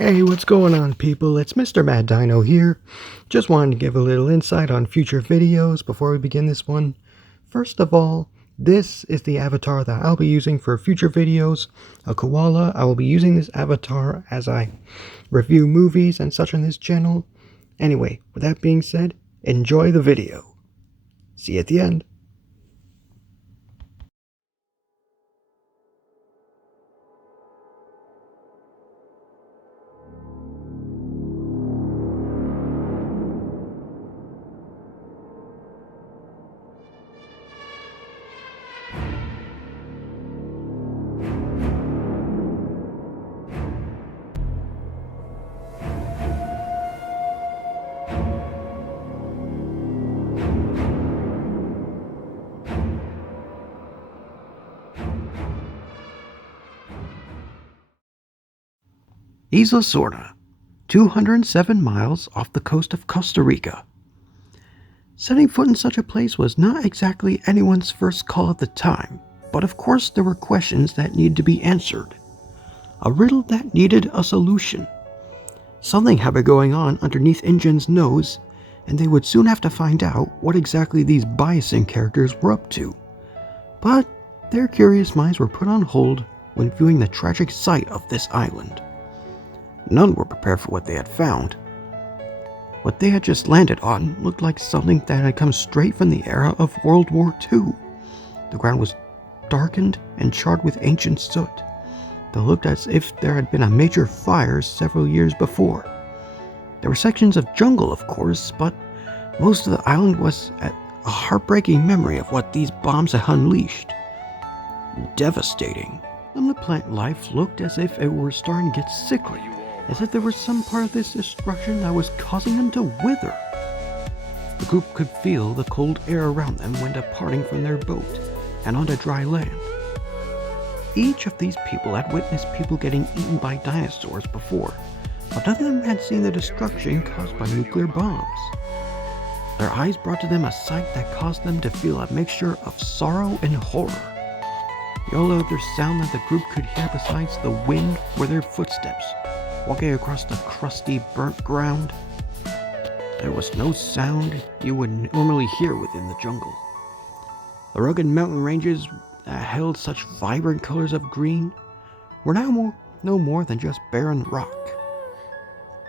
Hey, what's going on, people? It's Mr. MadDino here. Just wanted to give a little insight on future videos before we begin this one. First of all, this is the avatar that I'll be using for future videos, a koala. I will be using this avatar as I review movies and such on this channel. Anyway, with that being said, enjoy the video. See you at the end. Isla Sorna, 207 miles off the coast of Costa Rica. Setting foot in such a place was not exactly anyone's first call at the time, but of course there were questions that needed to be answered. A riddle that needed a solution. Something had been going on underneath InGen's nose, and they would soon have to find out what exactly these biasing characters were up to. But their curious minds were put on hold when viewing the tragic sight of this island. None were prepared for what they had found. What they had just landed on looked like something that had come straight from the era of World War II. The ground was darkened and charred with ancient soot that looked as if there had been a major fire several years before. There were sections of jungle, of course, but most of the island was a heartbreaking memory of what these bombs had unleashed. Devastating. Some of the plant life looked as if it were starting to get sickly, as if there was some part of this destruction that was causing them to wither. The group could feel the cold air around them when departing from their boat and onto dry land. Each of these people had witnessed people getting eaten by dinosaurs before, but none of them had seen the destruction caused by nuclear bombs. Their eyes brought to them a sight that caused them to feel a mixture of sorrow and horror. The only other sound that the group could hear besides the wind were their footsteps, walking across the crusty, burnt ground. There was no sound you would normally hear within the jungle. The rugged mountain ranges that held such vibrant colors of green were now no more than just barren rock.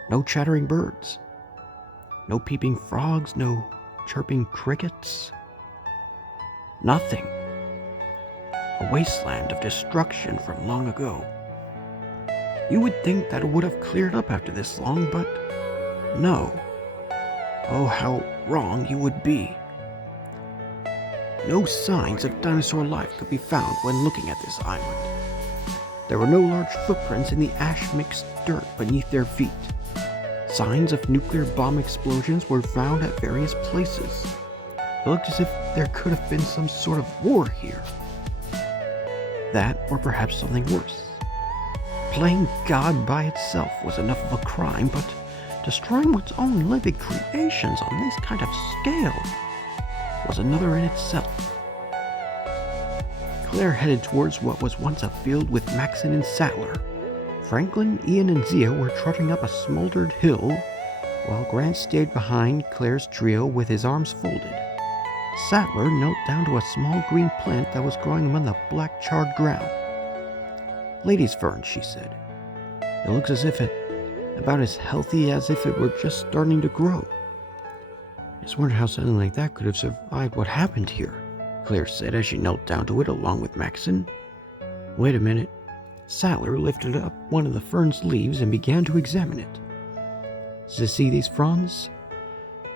No chattering birds, no peeping frogs, no chirping crickets. Nothing. A wasteland of destruction from long ago. You would think that it would have cleared up after this long, but no. Oh, how wrong you would be. No signs of dinosaur life could be found when looking at this island. There were no large footprints in the ash-mixed dirt beneath their feet. Signs of nuclear bomb explosions were found at various places. It looked as if there could have been some sort of war here. That, or perhaps something worse. Playing God by itself was enough of a crime, but destroying one's own living creations on this kind of scale was another in itself. Claire headed towards what was once a field with Maxon and Sattler. Franklin, Ian, and Zia were trudging up a smoldered hill, while Grant stayed behind Claire's trio with his arms folded. Sattler knelt down to a small green plant that was growing among the black charred ground. "Ladies' fern," she said. "It looks as if about as healthy as if it were just starting to grow." "I just wonder how something like that could have survived what happened here," Claire said as she knelt down to it along with Maxon. "Wait a minute." Sattler lifted up one of the fern's leaves and began to examine it. "Do you see these fronds?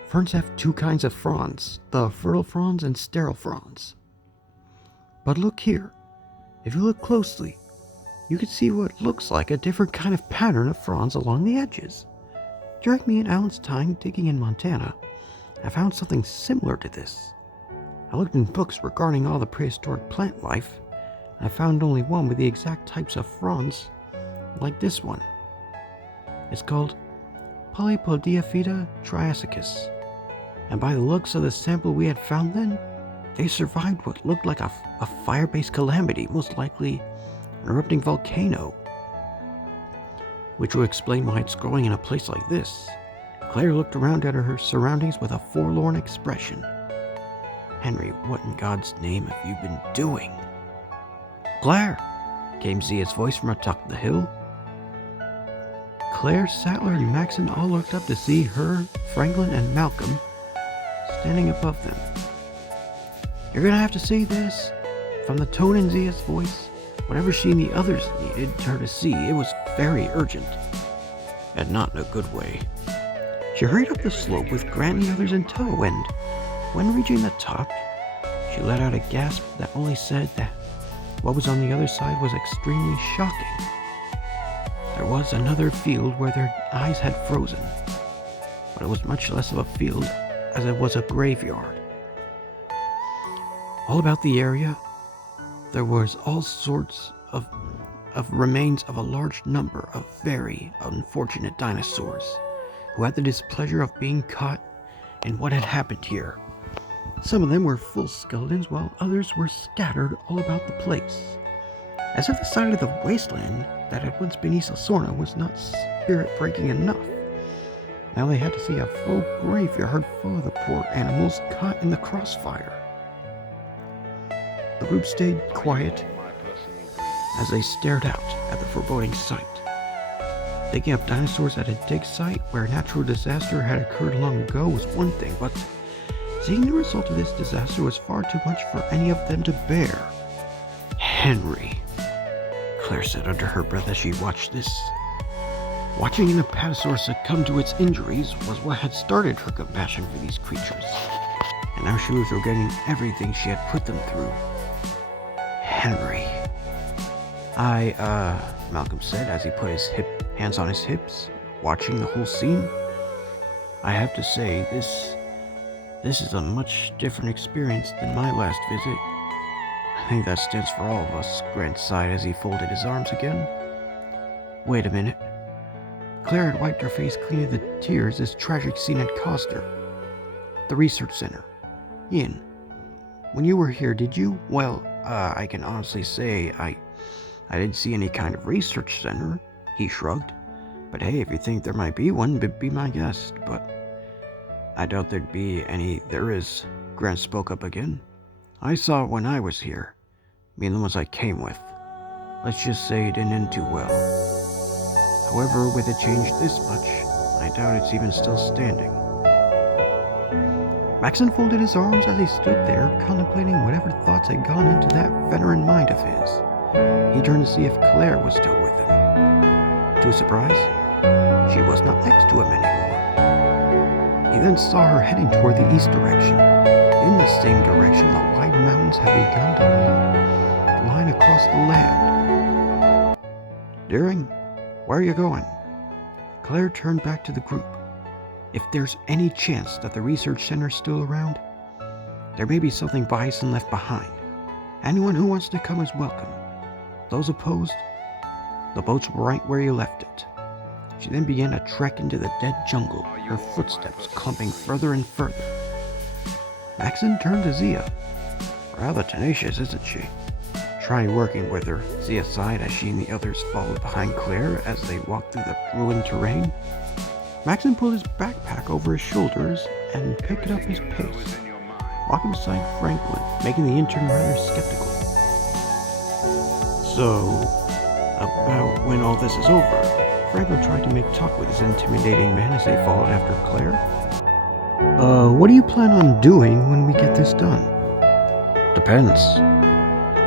Ferns have two kinds of fronds, the fertile fronds and sterile fronds. But look here. If you look closely, you can see what looks like a different kind of pattern of fronds along the edges. During me and Alan's time digging in Montana, I found something similar to this. I looked in books regarding all the prehistoric plant life, and I found only one with the exact types of fronds like this one. It's called Polypodiaphyta triassicus, and by the looks of the sample we had found then, they survived what looked like a fire-based calamity, most likely an erupting volcano. which would explain why it's growing in a place like this. Claire looked around at her surroundings with a forlorn expression. "Henry, what in God's name have you been doing?" "Claire!" came Zia's voice from atop the hill. Claire, Sattler, and Maxon all looked up to see her, Franklin, and Malcolm standing above them. "You're gonna have to see this." From the tone in Zia's voice, whatever she and the others needed her to see, it was very urgent, and not in a good way. She hurried up the slope with Grant and the others in tow, and when reaching the top, she let out a gasp that only said that what was on the other side was extremely shocking. There was another field where their eyes had frozen, but it was much less of a field as it was a graveyard. All about the area, there was all sorts of remains of a large number of very unfortunate dinosaurs who had the displeasure of being caught in what had happened here. Some of them were full skeletons, while others were scattered all about the place, as if the side of the wasteland that had once been Isla Sorna was not spirit-breaking enough. Now they had to see a full graveyard full of the poor animals caught in the crossfire. The group stayed quiet as they stared out at the foreboding sight. Digging up dinosaurs at a dig site where a natural disaster had occurred long ago was one thing, but seeing the result of this disaster was far too much for any of them to bear. "Henry," Claire said under her breath as she watched this. Watching an apatosaurus succumb to its injuries was what had started her compassion for these creatures, and now she was regretting everything she had put them through. "Henry." Malcolm said as he put his hands on his hips, watching the whole scene. "I have to say, this is a much different experience than my last visit." "I think that stands for all of us," Grant sighed as he folded his arms again. "Wait a minute." Claire had wiped her face clean of the tears this tragic scene had caused her. "The research center. Ian, when you were here, did you? Well, I can honestly say I didn't see any kind of research center," he shrugged. "But hey, if you think there might be one, be my guest. But I doubt there'd be any." "There is," Grant spoke up again. "I saw it when I was here. I mean, the ones I came with. Let's just say it didn't end too well. However, with it changed this much, I doubt it's even still standing." Maxon folded his arms as he stood there, contemplating whatever thoughts had gone into that veteran mind of his. He turned to see if Claire was still with him. To his surprise, she was not next to him anymore. He then saw her heading toward the east direction. In the same direction, the wide mountains had begun to line across the land. "Deering, where are you going?" Claire turned back to the group. "If there's any chance that the research center's still around, there may be something Bison left behind. Anyone who wants to come is welcome. Those opposed, the boat's right where you left it." She then began a trek into the dead jungle, her footsteps clumping further and further. Maxon turned to Zia. "Rather tenacious, isn't she?" "Try working with her," Zia sighed as she and the others followed behind Claire as they walked through the ruined terrain. Maxon pulled his backpack over his shoulders and picked up his pace, walking beside Franklin, making the intern rather skeptical. "So, about when all this is over?" Franklin tried to make talk with his intimidating man as they followed after Claire. What do you plan on doing when we get this done?" "Depends."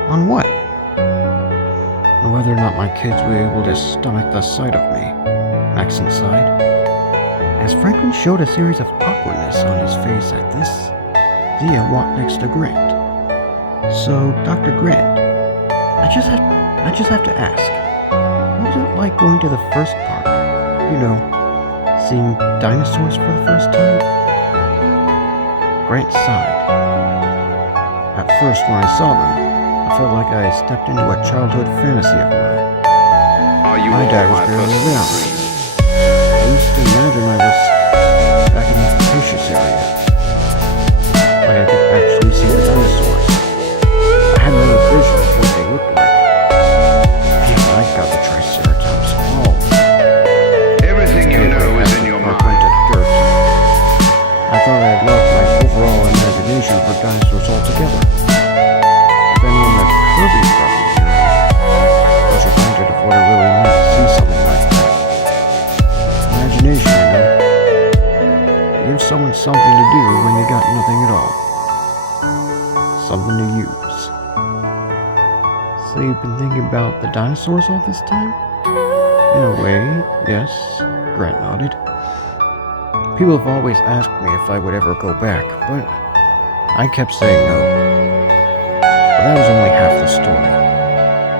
"On what?" "On whether or not my kids will be able to stomach the sight of me," Maxon sighed. As Franklin showed a series of awkwardness on his face at this, Zia walked next to Grant. "So, Dr. Grant, I just have to ask, what was it like going to the first park? You know, seeing dinosaurs for the first time?" Grant sighed. "At first, when I saw them, I felt like I had stepped into a childhood fantasy of mine. My dad was barely around. I used to imagine I was back in the Cretaceous area, like I could actually see the dinosaurs. I had my own vision of what they looked like. Man, I got the Triceratops all something to do when they got nothing at all. Something to use. So you've been thinking about the dinosaurs all this time? In a way, yes, Grant nodded. People have always asked me if I would ever go back, but I kept saying no. But that was only half the story.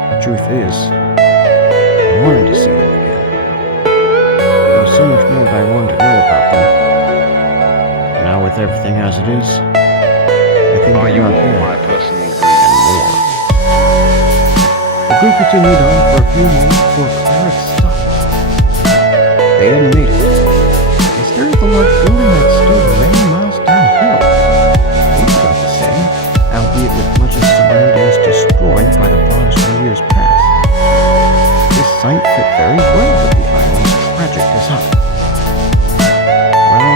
The truth is, I wanted to see them again. There was so much more that I wanted to know about them. Now with everything as it is, I think Are they're you not all there my personal and more. The group continued on for a few moments before Clara stopped. They hadn't made it. They stared at the large building that stood many miles downhill. It looked about the same, albeit with much of surroundings destroyed by the bombs from years past. This site fit very well with the island's tragic design. Well,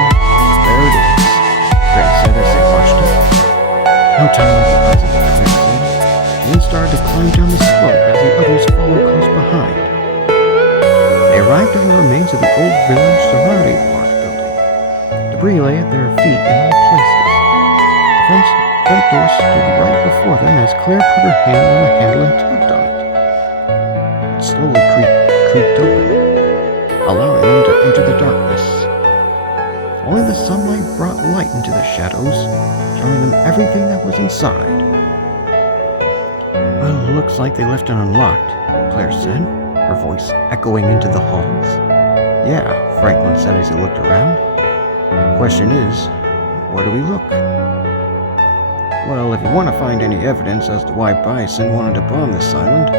there it is, Grant said as they watched it. No time like the present, Claire said. She then started to climb down the slope as the others followed close behind. They arrived at the remains of the old village surrounding the large building. Debris lay at their feet in all places. The front door stood right before them as Claire put her hand on the handle and tugged on it. It slowly creaked open, allowing them to enter the darkness. Only the sunlight brought light into the shadows, showing them everything that was inside. Well, it looks like they left it unlocked, Claire said, her voice echoing into the halls. Yeah, Franklin said as he looked around. The question is, where do we look? Well, if you want to find any evidence as to why Bison wanted to bomb this island,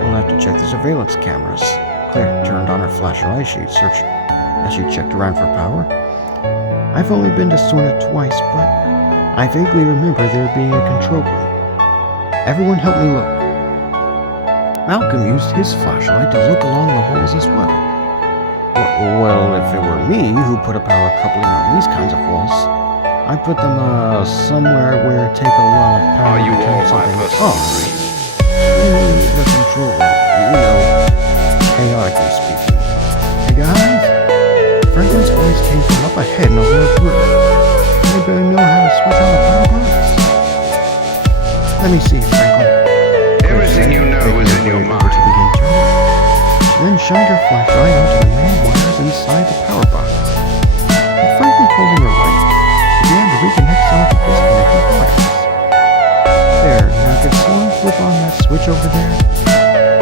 we'll have to check the surveillance cameras. Claire turned on her flashlight as she checked around for power. I've only been to Sorna twice, but I vaguely remember there being a control room. Everyone help me look. Malcolm used his flashlight to look along the halls as well. Well, if it were me who put a power coupling on these kinds of walls, I'd put them somewhere where it take a lot of power Are you to turn all my something personal on. dreams? The control room, chaotically speaking. Hey guys? Franklin's voice came from up ahead in a lower room. Anybody know how to switch on the power box? Let me see, Franklin. Everything you know is in your mind. Then shined her flashlight onto the main wires inside the power box. With Franklin holding her light, she began to reconnect some of the disconnected wires. There, now could someone flip on that switch over there?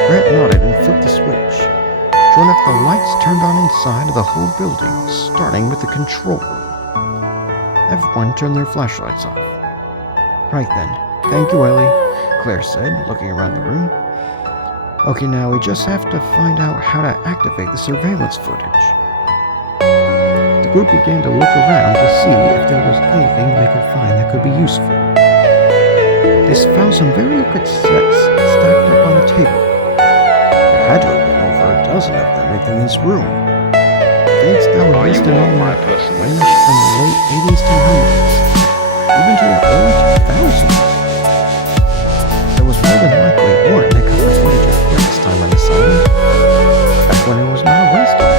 Grant nodded and flipped the switch. Sure enough, the lights turned on inside of the whole building, starting with the control room. Everyone turned their flashlights off. Right then. Thank you, Ellie, Claire said, looking around the room. Okay, now we just have to find out how to activate the surveillance footage. The group began to look around to see if there was anything they could find that could be useful. They found some very good sets stacked up on a table. There had to have been over a dozen of them within this room. Dates that were listed on my them personal ranged from the late 80s to 90s, even to the early 2000s. There was more than likely one that covered footage of Grant's time on this island, back when it was not a wasteland.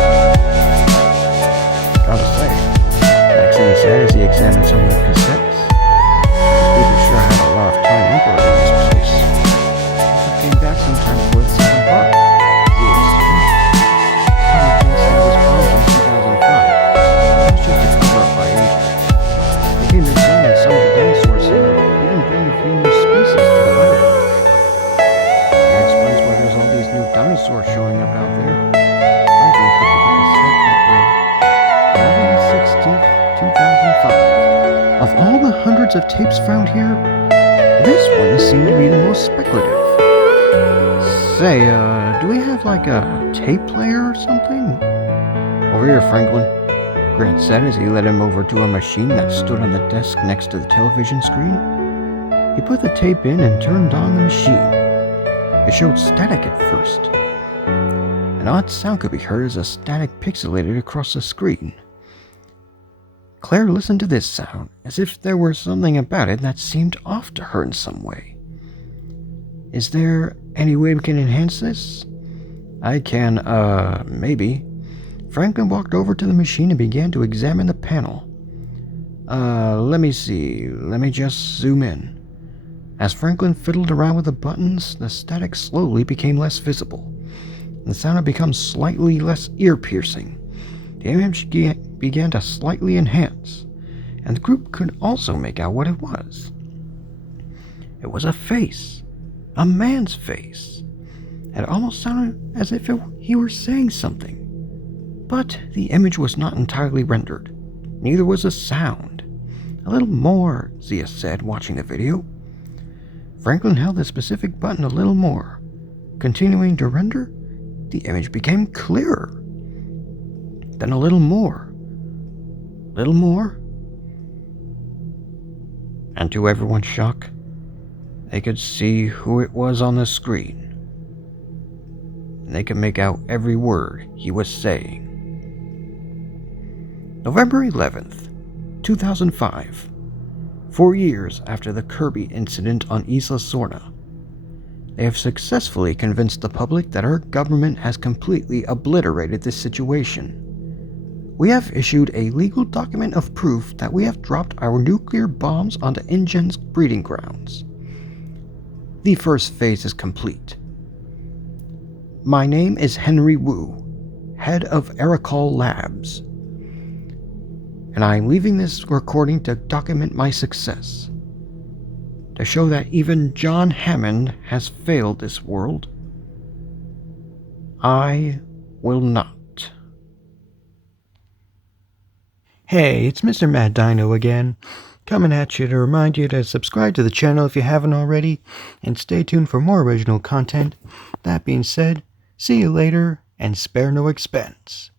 Gotta say, Maxine said as he examined some of the cassettes, these people sure had a lot of time operating this place. Also came back sometime before the second part. Zero assumed. Probably thinks that it was bombed in 2005. That was just a cover-up by agents. They came to examine some of the dinosaurs here, even bring a few new species to the island. That explains why there's all these new dinosaurs showing up out there. Franklin picked up a cassette that read 11/16/2005. Of all the hundreds of tapes found here, this one seemed to be the most speculative. Say, do we have like a tape player or something? Over here, Franklin, Grant said as he led him over to a machine that stood on the desk next to the television screen. He put the tape in and turned on the machine. It showed static at first. An odd sound could be heard as the static pixelated across the screen. Claire listened to this sound, as if there were something about it that seemed off to her in some way. Is there any way we can enhance this? I can, maybe. Franklin walked over to the machine and began to examine the panel. Let me see. Let me just zoom in. As Franklin fiddled around with the buttons, the static slowly became less visible. The sound had become slightly less ear-piercing. The image began to slightly enhance, and the group could also make out what it was. It was a face. A man's face. It almost sounded as if he were saying something. But the image was not entirely rendered. Neither was the sound. A little more, Zia said, watching the video. Franklin held the specific button a little more. Continuing to render, the image became clearer. Then a little more. Little more. And to everyone's shock, they could see who it was on the screen. And they could make out every word he was saying. November 11th, 2005. 4 years after the Kirby incident on Isla Sorna, they have successfully convinced the public that our government has completely obliterated this situation. We have issued a legal document of proof that we have dropped our nuclear bombs onto InGen's breeding grounds. The first phase is complete. My name is Henry Wu, head of Aerocol Labs, and I am leaving this recording to document my success, to show that even John Hammond has failed this world. I will not. Hey, it's Mr. MadDino again, coming at you to remind you to subscribe to the channel if you haven't already, and stay tuned for more original content. That being said, see you later, and spare no expense.